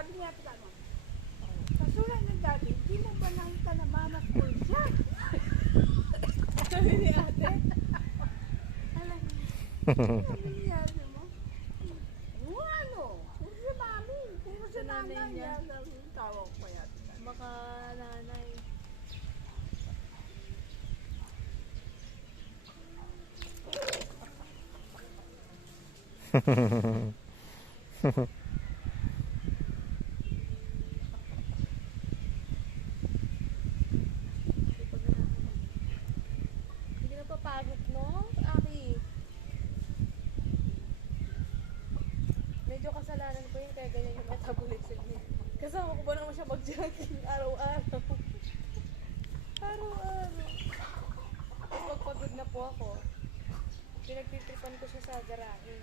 Sabi niya, tika mo. Kasulan ng dati, di mo ba nakita na mama ko siya? Sabi ni ate. Alam mo, sabi niya, sabi mo. Ano? Kung si mami, kung si nanay niya, tawag ko yan. Baka nanay. Hindi na papagod, no? Aki. Medyo kasalanan ko yun, kaya ganyan yung metabolism niya. Kasama ko ba naman siya mag-jogging araw-araw? Araw-araw. Tapos pagpagod na po ako, pinagtitripan ko siya sa garahe.